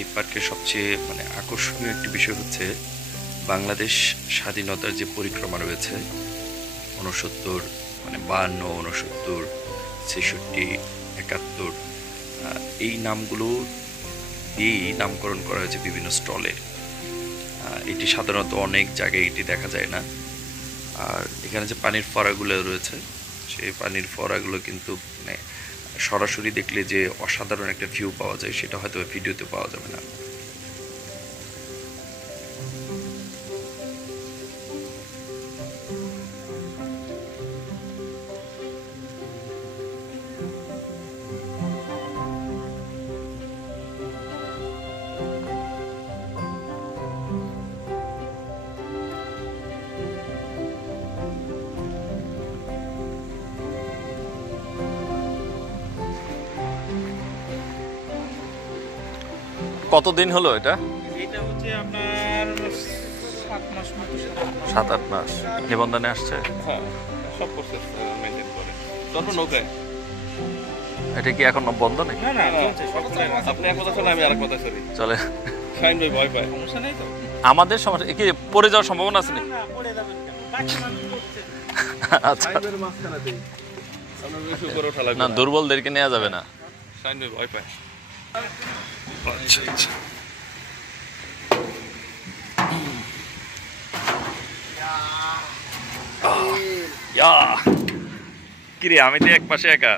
এই পার্কের সবচেয়ে আকর্ষণীয় একটি বিষয় হচ্ছে বাংলাদেশ স্বাধীনতার যে পরিক্রমা রয়েছে ৬৯ ৫২, ৬৯, ৬৬, ৭১, এই নামগুলো দিয়েই নামকরণ করা হয়েছে বিভিন্ন স্টলের। এটি সাধারণত অনেক জায়গায় এটি দেখা যায় না। আর এখানে যে পানির ফোয়ারাগুলো রয়েছে সেই পানির ফোয়ারাগুলো কিন্তু সরাসরি দেখলে যে অসাধারণ একটা ভিউ পাওয়া যায় সেটা হয়তো ভিডিওতে পাওয়া যাবে না। কতদিন হলো এটা? এটা হচ্ছে আপনার 7 মাস মতো। 7-8 মাস নিবন্ধনে আসছে। হ্যাঁ, সব প্রসেস মেইনটেইন করে। চলো নৌকায়। এটা কি এখন বন্ধ নাকি? না না, চলছে সব চলে। আপনি এক কথা শুনে আমি আরেক কথা শুনি। চলে। শাইন ভাই ভয় পায়। সমস্যা নেই তো? আমাদের সমস্যা কি পড়ে যাওয়ার সম্ভাবনা আছে নাকি? না, পড়ে যাবেন কেন? বাকি মানুষ করছে। আচ্ছা। শাইনের মাঝখানে দেই। আমরা বেশি উপরে ওঠা লাগবে না, দুর্বলদেরকে নেওয়া যাবে না। শাইন ভাই ভয় পায়। আচ্ছা আচ্ছা। কিরে আমি তো এক পাশে একা।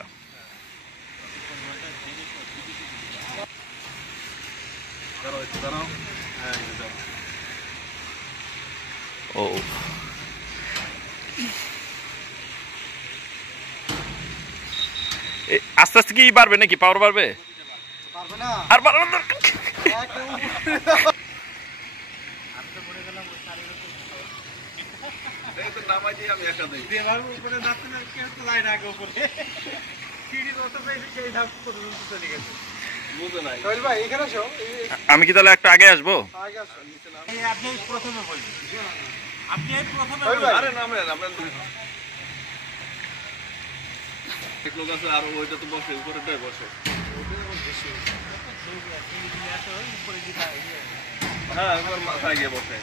ও আস্তে আস্তে কি বাড়বে নাকি? পাওয়ার বাড়বে? আর বাড়ানো দরকার। আমি কি তাহলে একটু আগে আসবো? আপনি প্রথমে বলবেন। আপনি প্রথমে আরে না আমরা এক লোক আছে আর ওইটা তো বসে উপরেটাই বসে। হ্যাঁ, একবার মাথায় গিয়ে বসে।